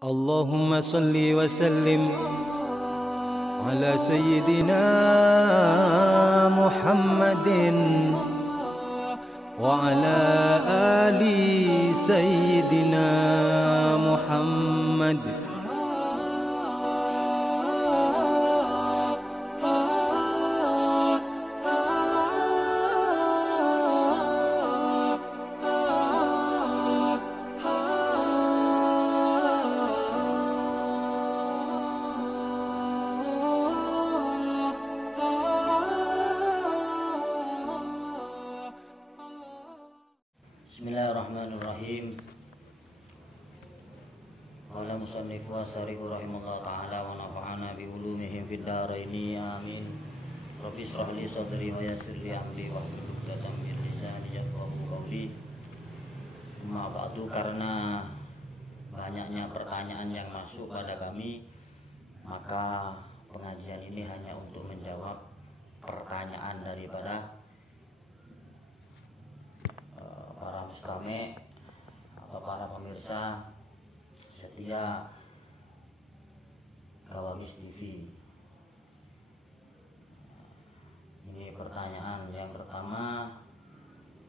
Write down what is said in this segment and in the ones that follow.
اللهم صل وسلم على سيدنا محمد وعلى آل سيدنا محمد. Bismillahirrahmanirrahim. Qala musannifu asarihu rahimahullah ta'ala wa nafa'ana bi ulumihim fid dharaini amin. Rabbi shrah li sadri wa yassir li amri wa hlul 'uqdatam min lisani yafqahu qawli. Amma ba'du, karena banyaknya pertanyaan yang masuk pada kami, maka pengajian ini hanya untuk menjawab pertanyaan daripada para mustami' atau para pemirsa setia Gawagis TV. Ini pertanyaan yang pertama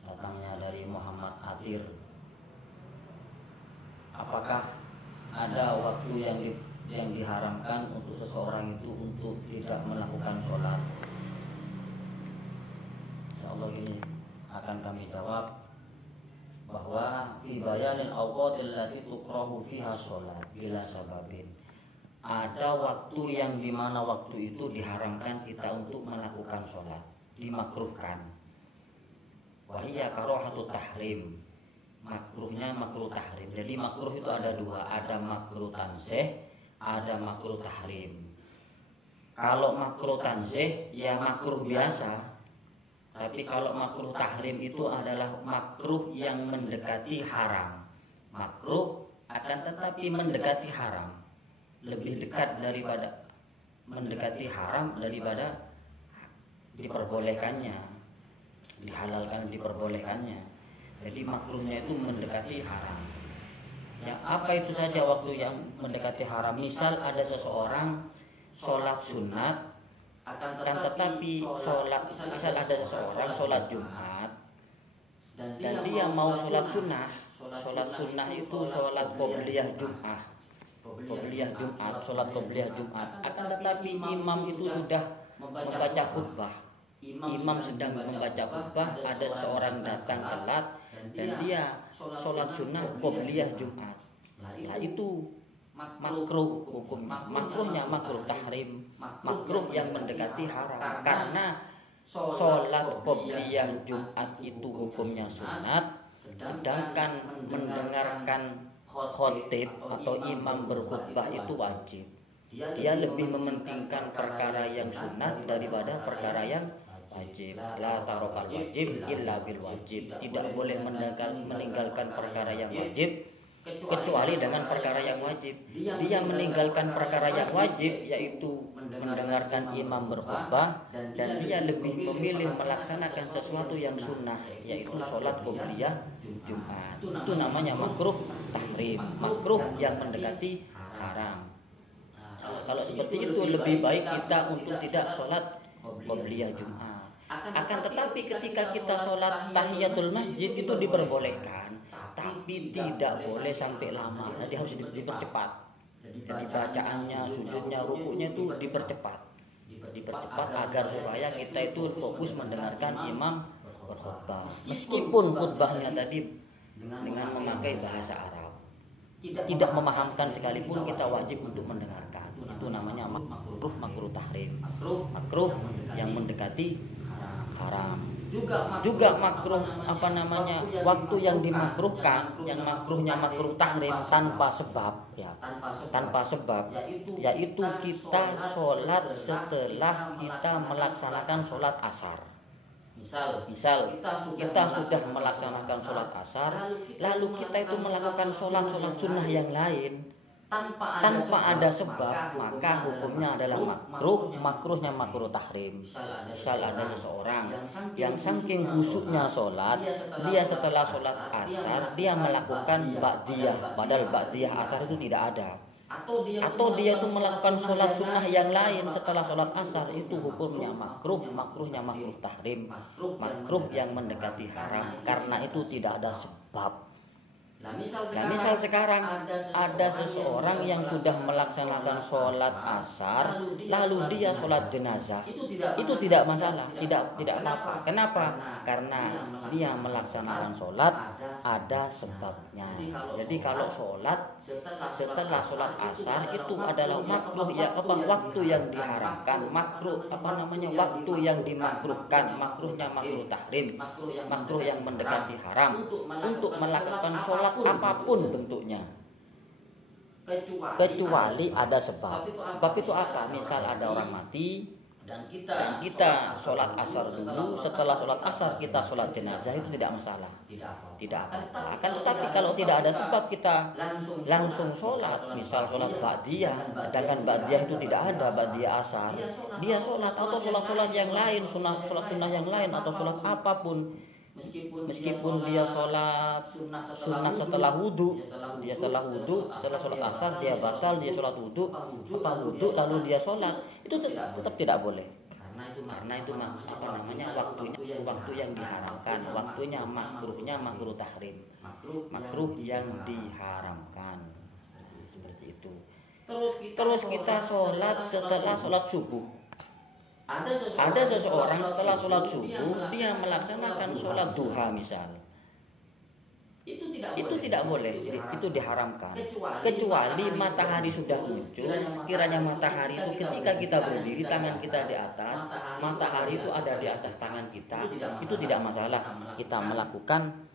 datangnya dari Muhammad Atir. Apakah ada waktu yang diharamkan untuk seseorang itu untuk tidak melakukan sholat? Insyaallah ini akan kami jawab bahwa fi bayanil awqatil lati tukrahu fiha sholat bila sababin. Ada waktu yang dimana waktu itu diharamkan kita untuk melakukan sholat, dimakruhkan. Wahiyya karohatu tahrim. Makruhnya makruh tahrim. Jadi makruh itu ada dua, ada makruh tanzih, ada makruh tahrim. Kalau makruh tanzih ya makruh biasa. Tapi kalau makruh tahrim itu adalah makruh yang mendekati haram. Makruh akan tetapi mendekati haram. Lebih dekat daripada mendekati haram daripada diperbolehkannya, dihalalkan diperbolehkannya. Jadi makruhnya itu mendekati haram. Yang apa itu saja waktu yang mendekati haram? Misal ada seseorang sholat sunat, akan tetapi sholat, misal ada seseorang sholat Jumat dan dia mau sholat sunnah. Sholat sunnah itu sholat qobliyah Jumat, sholat qobliyah Jumat. Akan tetapi imam itu sudah membaca khutbah, imam sedang membaca khutbah, ada seseorang datang telat dan dia sholat sunnah qobliyah Jumat. Nah itu makruh hukumnya. Makruhnya makruh tahrim, makruh yang mendekati haram. Karena sholat qobliyah Jumat itu hukumnya sunat, sedangkan mendengarkan khotib atau imam berkhutbah itu wajib. Dia lebih mementingkan perkara yang sunat daripada perkara yang wajib. La tarokal wajib illa bil wajib. Tidak boleh meninggalkan perkara yang wajib kecuali dengan perkara yang wajib. Dia meninggalkan perkara yang wajib, yaitu mendengarkan imam berkhutbah, dan dia lebih memilih melaksanakan sesuatu yang sunnah, yaitu sholat qobliyah Jumat. Itu namanya makruh tahrim, makruh yang mendekati haram. Kalau seperti itu lebih baik kita untuk tidak sholat qobliyah Jumat. Akan tetapi ketika kita sholat tahiyatul masjid itu diperbolehkan, tapi tidak boleh sampai lama. Jadi harus dipercepat. Jadi bacaannya, sujudnya, rukuknya itu dipercepat agar supaya kita itu fokus mendengarkan imam berkhutbah. Meskipun khutbahnya tadi dengan memakai bahasa Arab, tidak memahamkan sekalipun, kita wajib untuk mendengarkan. Itu namanya makruh tahrim, makruh yang mendekati haram. Juga makruh waktu yang dimakruhkan, yang makruhnya makruh tahrim tanpa sebab, ya, tanpa sebab, yaitu kita sholat setelah kita melaksanakan sholat asar. Misal kita sudah melaksanakan sholat asar, lalu kita itu melakukan sholat sunnah yang lain. tanpa ada sebab, maka hukumnya adalah makruh. Makruhnya makruh tahrim. Misal ada seseorang yang saking khusyuknya sholat, dia setelah sholat asar dia melakukan ba'diyah, padahal ba'diyah asar itu tidak ada. Atau dia itu melakukan sholat sunnah yang lain setelah sholat asar, itu hukumnya makruh. Makruhnya makruh tahrim, makruh yang mendekati haram, karena itu tidak ada sebab. Nah, misal sekarang ada seseorang yang sudah melaksanakan sholat asar, lalu dia sholat jenazah, itu tidak masalah, tidak apa-apa. Kenapa? Karena dia melaksanakan sholat ada sebabnya. Jadi kalau sholat setelah sholat asar itu adalah makruh ya, waktu yang diharamkan, makruh waktu yang dimakruhkan, makruhnya makruh tahrim, makruh yang mendekati haram untuk melakukan sholat apapun bentuknya, kecuali ada sebab. Sebab itu apa? Misal ada orang mati dan kita sholat asar dulu, setelah sholat asar kita sholat jenazah, itu tidak masalah, tidak apa-apa. Akan tetapi kalau tidak ada sebab kita langsung sholat, misal sholat ba'diyah, sedangkan ba'diyah itu tidak ada ba'diyah asar, dia sholat atau sholat yang lain, sholat sunnah yang lain atau sholat apapun, meskipun dia sholat sunnah setelah wudhu, setelah sholat asar dia batal, dia sholat wudhu lalu dia sholat, itu tetap tidak boleh, karena itu waktu yang diharamkan, waktunya makruhnya makruh tahrim, makruh yang diharamkan, seperti itu. Terus kita sholat setelah sholat subuh. Ada seseorang setelah sholat subuh dia melaksanakan sholat duha misal, itu tidak boleh, itu diharamkan, kecuali matahari sudah muncul. Sekiranya matahari itu ketika kita berdiri tangan kita di atas, matahari itu ada di atas tangan kita, itu tidak masalah kita melakukan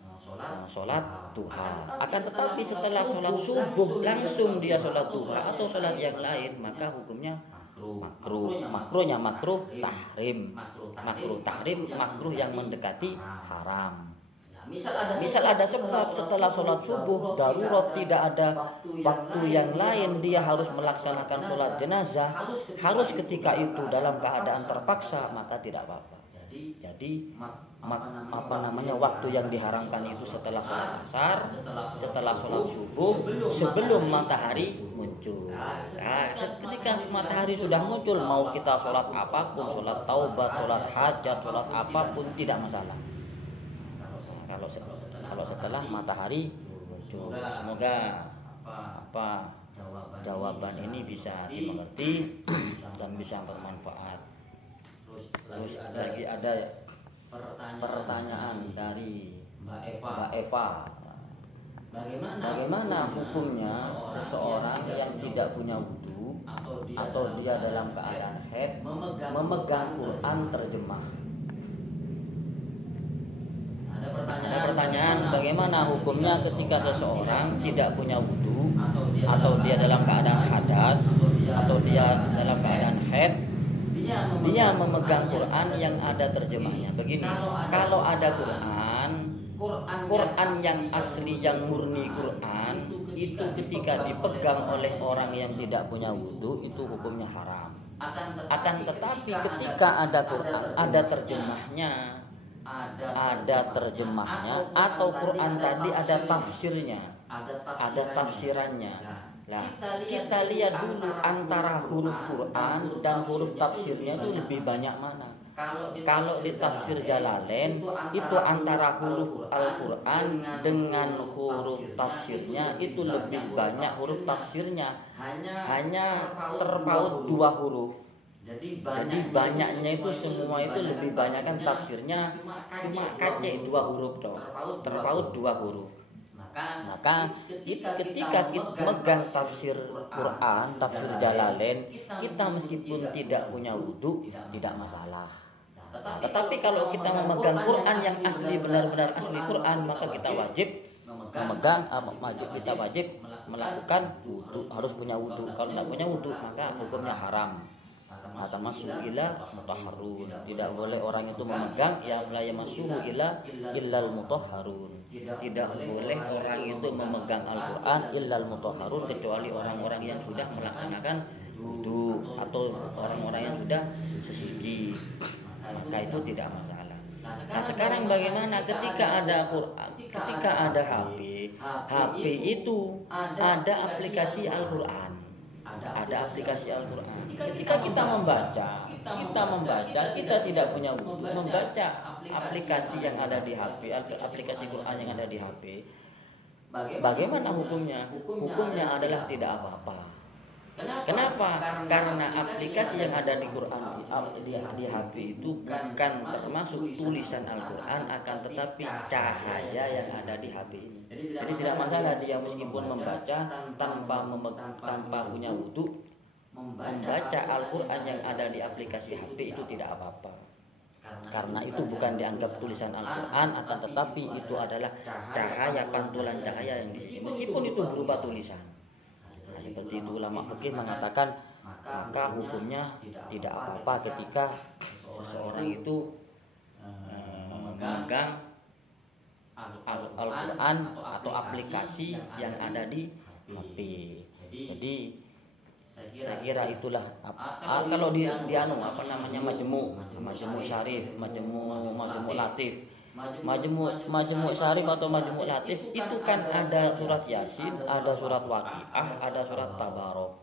sholat duha. Akan tetapi setelah sholat subuh langsung dia sholat duha atau sholat yang lain, maka hukumnya makruhnya makruh tahrim, makruh yang mendekati haram. Misal ada sebab setelah sholat subuh darurat, tidak ada waktu yang lain, dia harus melaksanakan sholat jenazah, harus ketika itu dalam keadaan terpaksa, maka tidak apa-apa. Jadi waktu yang diharamkan itu setelah sholat asar, setelah sholat subuh, sebelum matahari muncul. Nah, ketika matahari sudah muncul, mau kita sholat apapun, sholat taubat, sholat hajat, sholat apapun tidak masalah. Kalau setelah matahari muncul, semoga jawaban ini bisa dimengerti dan bisa bermanfaat. Terus lagi ada pertanyaan dari Mbak Eva. Bagaimana hukumnya seseorang yang tidak punya wudu atau dia dalam keadaan haid memegang Quran terjemah? Ada pertanyaan, bagaimana hukumnya ketika seseorang tidak punya wudu atau dia dalam keadaan hadas atau dia dalam keadaan haid, dia memegang Quran yang ada terjemahnya. Begini, kalau ada Quran yang asli, yang murni Quran, itu ketika dipegang oleh orang yang tidak punya wudu, itu hukumnya haram. Akan tetapi ketika ada Quran, ada terjemahnya, atau Quran tadi ada tafsirnya, ada tafsirannya. Nah, kita lihat dulu antara huruf Quran dan huruf tafsirnya itu lebih banyak mana. Kalau di tafsir Jalalain itu antara huruf Al-Quran dengan huruf tafsirnya itu lebih banyak huruf tafsirnya, hanya terpaut 2 huruf. Jadi banyaknya itu semua itu lebih banyak kan tafsirnya cuma kacek 2 huruf dong, terpaut 2 huruf. Maka ketika kita megang tafsir Quran, tafsir Jalalain, kita meskipun tidak punya wudu tidak masalah. Tetapi kalau kita memegang Quran yang asli, benar-benar asli Quran, maka kita wajib wajib melakukan wudu, harus punya wudu. Kalau tidak punya wudu maka hukumnya haram. atau masuk ila mutahharun. Tidak boleh orang itu memegang yang la yamassuhu illal mutahharun. Tidak boleh orang itu memegang Al-Qur'an illal mutahharun kecuali orang-orang yang sudah melaksanakan wudu atau orang-orang yang sudah sesuci. Maka itu tidak masalah. Nah, sekarang bagaimana ketika ada Quran, ketika ada HP itu ada aplikasi Al-Qur'an. Ada aplikasi Al-Qur'an. Ketika kita membaca, kita tidak punya wudu, membaca aplikasi yang ada di HP, aplikasi Quran yang ada di HP. Bagaimana hukumnya? Hukumnya adalah tidak apa-apa. Kenapa? Karena aplikasi yang ada di Quran di HP itu bukan termasuk tulisan Al-Quran, akan tetapi cahaya yang ada di HP ini. Jadi tidak masalah dia meskipun membaca tanpa punya wudu, membaca Al-Quran yang ada di aplikasi HP itu tidak apa-apa. Karena itu bukan dianggap tulisan Al-Quran, akan tetapi itu adalah cahaya, pantulan cahaya yang di sini, meskipun itu berupa tulisan. Seperti itu ulama fikih mengatakan maka hukumnya tidak apa-apa ketika seseorang itu memegang Al-Quran atau aplikasi yang ada di HP. Jadi saya kira itulah kalau di apa namanya majmu' syarif, majmu' latif. Majmu' syarif atau majmu' latif itu kan ada surat Yasin, ada surat Waqiah, ada surat Tabarok.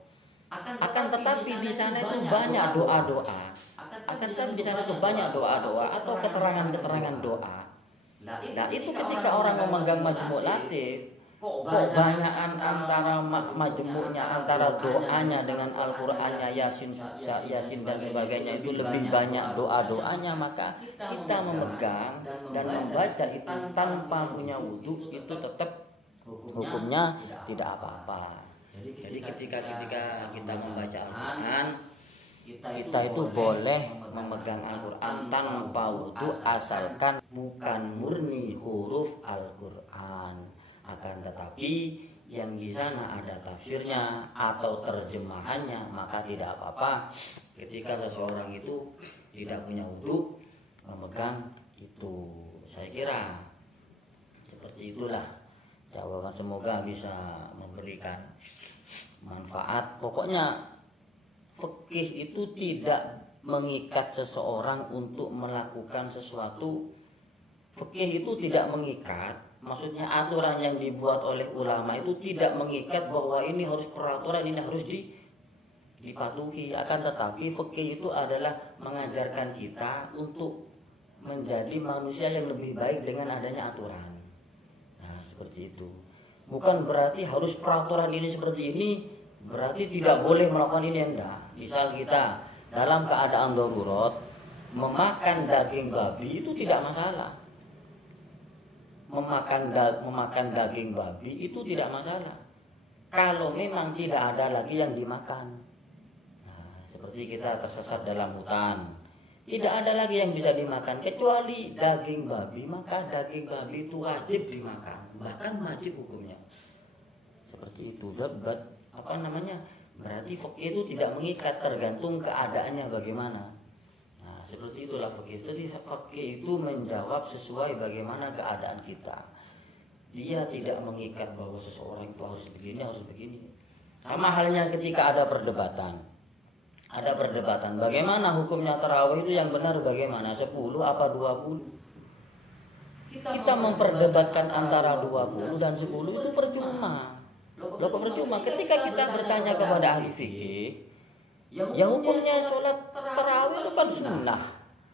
Akan tetapi di sana itu banyak doa-doa. Atau keterangan-keterangan doa. Nah, itu ketika orang memegang majmu' latif, kok banyakan antara majmu'nya, antara doanya dengan Al-Qur'annya, Yasin dan sebagainya itu lebih banyak doa-doanya, maka kita memegang dan membaca itu tanpa punya wudu itu tetap hukumnya tidak apa-apa. Jadi ketika kita membaca Al-Qur'an, kita itu boleh memegang Al-Qur'an tanpa wudu asalkan bukan murni huruf Al-Qur'an. Akan tetapi yang di sana ada tafsirnya atau terjemahannya, maka tidak apa-apa ketika seseorang itu tidak punya wudu memegang itu. Saya kira seperti itulah jawaban, semoga bisa memberikan manfaat. Pokoknya fikih itu tidak mengikat seseorang untuk melakukan sesuatu. Fikih itu tidak mengikat. Maksudnya aturan yang dibuat oleh ulama itu tidak mengikat bahwa ini harus peraturan, ini harus dipatuhi. Akan tetapi fikih itu adalah mengajarkan kita untuk menjadi manusia yang lebih baik dengan adanya aturan. Nah, seperti itu. Bukan berarti harus peraturan ini seperti ini, berarti tidak boleh melakukan ini, enggak. Misal kita dalam keadaan darurat memakan daging babi itu tidak masalah. Memakan daging babi itu tidak masalah kalau memang tidak ada lagi yang dimakan. Nah, seperti kita tersesat dalam hutan, tidak ada lagi yang bisa dimakan kecuali daging babi, maka daging babi itu wajib dimakan, bahkan wajib hukumnya. Seperti itu. Berarti fikih itu tidak mengikat, tergantung keadaannya bagaimana. Seperti itulah fikih. Jadi fikih itu menjawab sesuai bagaimana keadaan kita. Dia tidak mengikat bahwa seseorang itu harus begini, harus begini. Sama halnya ketika ada perdebatan. Ada perdebatan bagaimana hukumnya tarawih itu yang benar bagaimana, 10 apa 20? Kita memperdebatkan antara 20 dan 10 itu percuma. Loh, kok percuma? Ketika kita bertanya kepada ahli fikih, ya hukumnya sholat tarawih itu kan sunnah.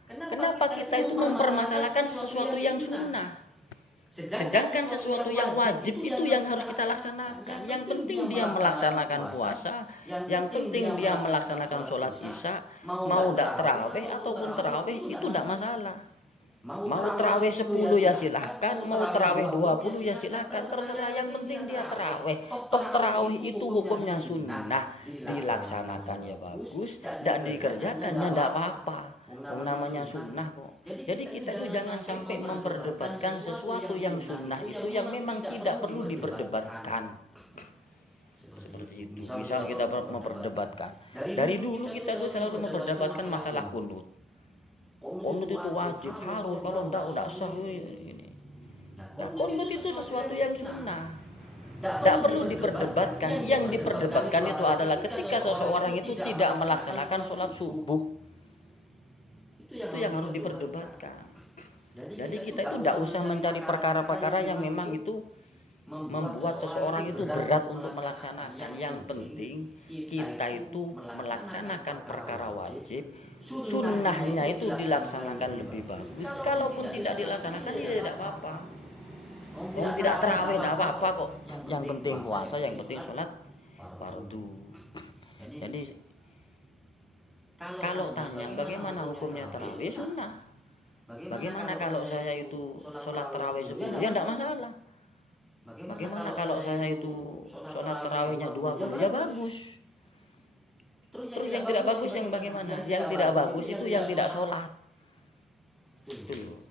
Kenapa kita itu mempermasalahkan sesuatu yang sunnah? Sedangkan sesuatu yang wajib itu yang harus kita laksanakan. Yang penting dia melaksanakan puasa, yang penting dia melaksanakan sholat isya, mau tidak tarawih ataupun tarawih itu tidak masalah. Mau tarawih 10 ya silahkan, mau tarawih 20 ya silahkan, terserah, yang penting dia tarawih. Toh tarawih itu hukumnya sunnah, dilaksanakan ya bagus, tidak dikerjakan ya tidak apa-apa. Namanya sunnah kok. Jadi kita itu jangan sampai memperdebatkan sesuatu yang sunnah itu yang memang tidak perlu diperdebatkan. Seperti seperti itu. Misal kita memperdebatkan, dari dulu kita itu selalu memperdebatkan masalah kunut. Kunut itu wajib, harus, kalau enggak sah ini. Nah, kunut itu sesuatu yang sunnah, tidak perlu diperdebatkan. Yang diperdebatkan itu adalah ketika seseorang itu tidak melaksanakan sholat subuh, itu yang harus diperdebatkan. Jadi kita itu tidak usah mencari perkara-perkara yang memang itu membuat seseorang itu berat untuk melaksanakan. Yang penting kita itu melaksanakan perkara wajib, sunnahnya itu dilaksanakan lebih bagus. Kalaupun tidak dilaksanakan ya tidak apa-apa. Yang tidak terawih tidak apa-apa kok. Yang penting puasa, yang penting sholat fardu. Jadi kalau tanya bagaimana hukumnya terawih, sunnah. Bagaimana kalau saya itu sholat terawih sebenarnya? Ya tidak masalah. Bagaimana kalau saya itu sholat terawihnya 2 ya bagus. Terus yang tidak bagus yang bagaimana? Yang tidak bagus itu yang tidak sholat. Itu.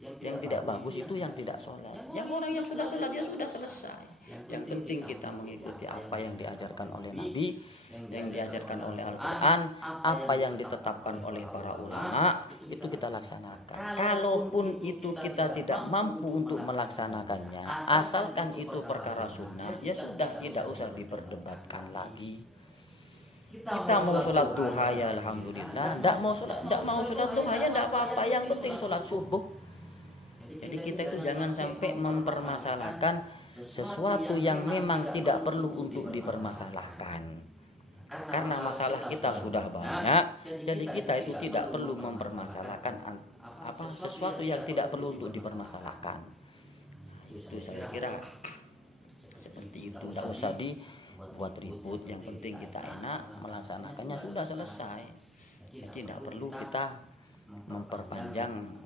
Yang tidak bagus itu yang tidak sholat. Yang orang yang sudah sholat ya sudah selesai. Yang penting kita mengikuti apa yang diajarkan oleh Nabi, yang diajarkan oleh Al-Quran, apa yang ditetapkan oleh para ulama, itu kita laksanakan. Kalaupun itu kita tidak mampu untuk melaksanakannya, asalkan itu perkara sunnah, ya sudah, tidak usah diperdebatkan lagi. Kita mau sholat duha ya alhamdulillah, tidak mau sholat duha ya tidak apa-apa, yang penting sholat subuh. Jadi kita itu jangan sampai mempermasalahkan sesuatu yang memang tidak perlu untuk dipermasalahkan. Karena masalah kita sudah banyak, jadi kita itu tidak perlu mempermasalahkan sesuatu yang tidak perlu untuk dipermasalahkan. Itu saya kira seperti itu. Tidak usah dibuat ribut. Yang penting kita enak melaksanakannya, sudah selesai. Jadi tidak perlu kita memperpanjang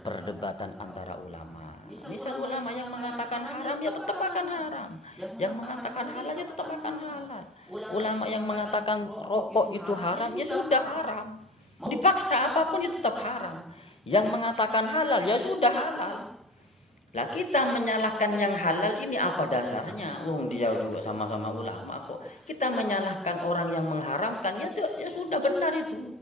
perdebatan antara ulama. Misal ulama yang mengatakan haram ya tetap akan haram, yang mengatakan halal ya tetap akan halal. Ulama yang mengatakan rokok itu haram ya sudah haram, dipaksa apapun ya tetap haram. Yang mengatakan halal ya sudah halal. Lah kita menyalahkan yang halal ini apa dasarnya? Dia juga sama-sama ulama kok. Kita menyalahkan orang yang mengharamkan ya sudah benar itu.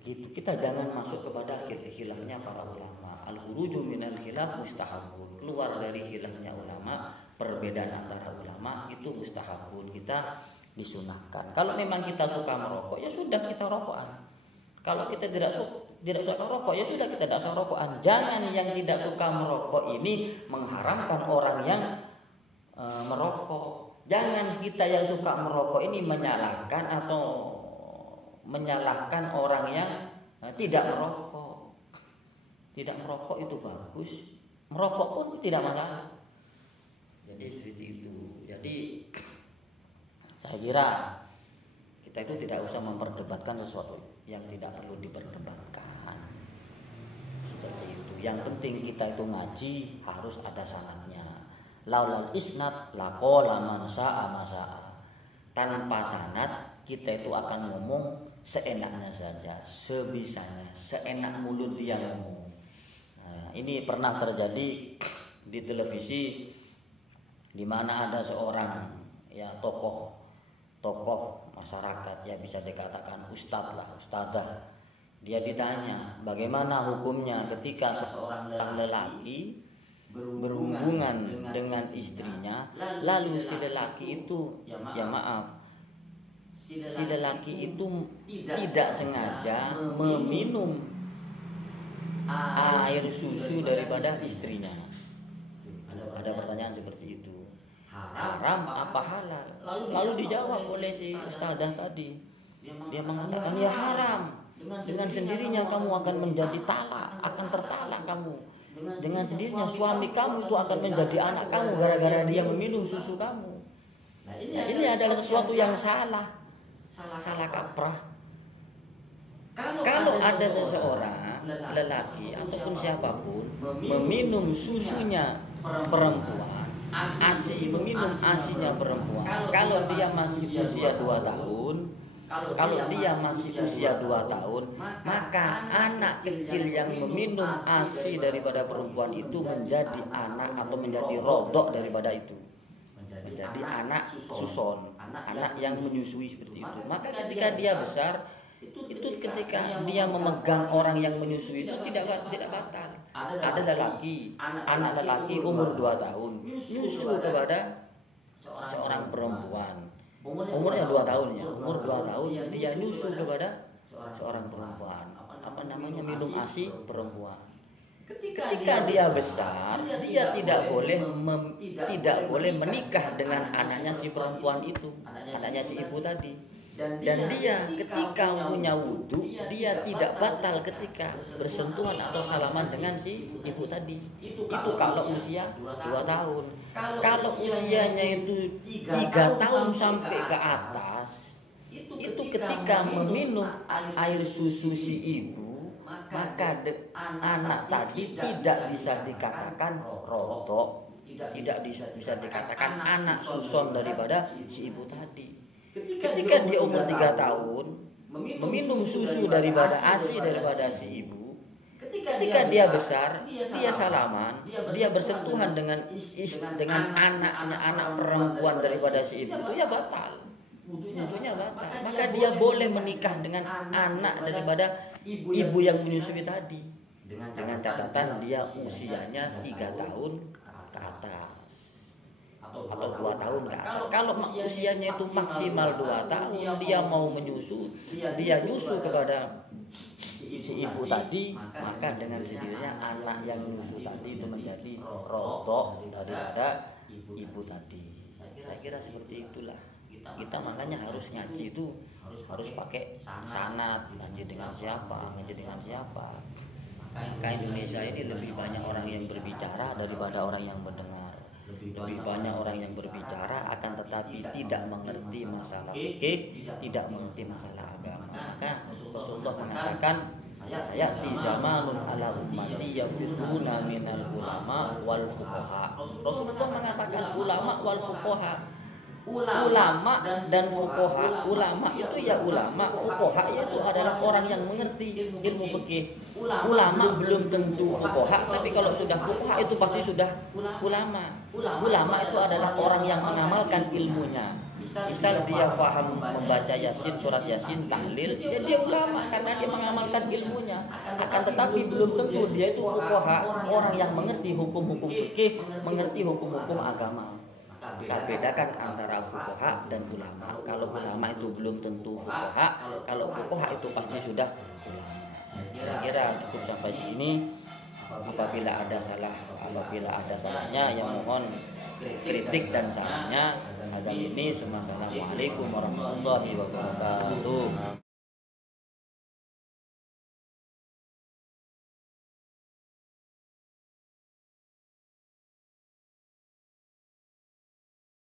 Begitu, kita jangan masuk kepada khilafnya para ulama. Al-khuruju minal khilaf mustahabun. Keluar dari khilafnya ulama, perbedaan antara ulama itu mustahabun. Kita disunahkan. Kalau memang kita suka merokok, ya sudah kita rokokan. Kalau kita tidak suka rokok, ya sudah kita tidak suka rokokan. Jangan yang tidak suka merokok ini mengharamkan orang yang merokok. Jangan kita yang suka merokok ini menyalahkan orang yang tidak merokok. Tidak merokok itu bagus, merokok pun tidak masalah. Jadi seperti itu. Jadi saya kira kita itu tidak usah memperdebatkan sesuatu yang tidak perlu diperdebatkan. Seperti itu. Yang penting kita itu ngaji harus ada sanadnya. Laulal isnad laqala man sa'a masa'a. Tanpa sanad kita itu akan ngomong seenaknya saja, sebisanya, seenak mulut dia ngomong. Nah, ini pernah terjadi di televisi, di mana ada seorang ya tokoh masyarakat, ya bisa dikatakan ustadzah. Dia ditanya bagaimana hukumnya ketika seorang lelaki berhubungan dengan istrinya, lalu si lelaki itu si lelaki itu tidak sengaja meminum air susu daripada istrinya. Ada pertanyaan seperti itu. Haram apa halal? Lalu dijawab oleh si ustadzah tadi. Dia mengatakan ya haram. Dengan sendirinya kamu akan menjadi akan tertalak kamu. Dengan sendirinya suami kamu itu akan menjadi anak kamu gara-gara dia meminum susu kamu. Ini adalah sesuatu yang salah kaprah. Kalau ada seseorang lelaki ataupun siapapun meminum susunya perempuan, meminum asinya perempuan, kalau dia masih usia 2 tahun, maka anak kecil yang meminum asi daripada perempuan itu menjadi anak atau menjadi rodok daripada itu. menjadi anak suson, anak yang menyusui seperti itu. Maka ketika dia besar, itu ketika dia memegang orang yang menyusui itu tidak batal. Ada anak lelaki umur 2 tahun nyusu kepada seorang perempuan. Umurnya 2 tahun ya, umur 2 tahun dia nyusu kepada seorang perempuan. Apa namanya, minum ASI perempuan. Ketika dia besar, dia tidak boleh menikah dengan anaknya si perempuan itu, anaknya si ibu tadi. Dan dia ketika punya wudhu, dia tidak batal ketika bersentuhan atau salaman dengan si ibu tadi. Itu kalau usia 2 tahun. Kalau usianya itu 3 tahun sampai ke atas, itu ketika meminum air susu si ibu, maka anak tadi tidak bisa dikatakan rodok, tidak bisa dikatakan anak susun daripada si ibu tadi. Ketika dia umur 3 tahun meminum susu daripada ASI daripada si ibu, ketika dia besar, dia salaman, dia bersentuhan dengan anak perempuan daripada si ibu, itu ya batal. Tentunya batal. Maka dia boleh menikah dengan anak daripada ibu yang menyusui tadi, dengan catatan dia usianya 3 tahun ke atas atau 2 tahun ke atas. Kalau usianya itu maksimal 2 tahun, dia mau menyusu, dia nyusu kepada si ibu tadi, maka dengan sendirinya anak yang menyusu tadi itu menjadi rodok daripada ibu tadi. Saya kira seperti itulah. Kita makanya harus ngaji itu harus pakai sanad, ngaji dengan siapa. Maka Indonesia ini lebih banyak orang yang berbicara daripada orang yang mendengar. Lebih banyak orang yang berbicara akan tetapi tidak mengerti masalah fikih, tidak mengerti masalah agama. Maka Rasulullah mengatakan, saya di zamanun ala ummati yafiruna minal ulama wal fuqaha. Rasulullah mengatakan ulama wal fuqaha. Ulama dan fuqaha. Ulama itu ya ulama, fuqaha itu adalah orang yang mengerti ilmu fikih. Ulama belum tentu fuqaha, tapi kalau sudah fuqaha itu pasti sudah ulama. Ulama itu adalah orang yang mengamalkan ilmunya. Misal dia paham membaca Yasin, surat Yasin, tahlil, ya dia ulama karena dia mengamalkan ilmunya. Akan tetapi belum tentu dia itu fuqaha, orang yang mengerti hukum-hukum fikih, mengerti hukum-hukum agama. Kita bedakan antara fuqaha dan ulama. Kalau ulama itu belum tentu fuqaha, kalau fuqaha itu pasti sudah ulama. Saya kira cukup sampai sini. Apabila ada salahnya, yang mohon kritik dan sarannya. Ada ini. Wassalamualaikum warahmatullahi wabarakatuh.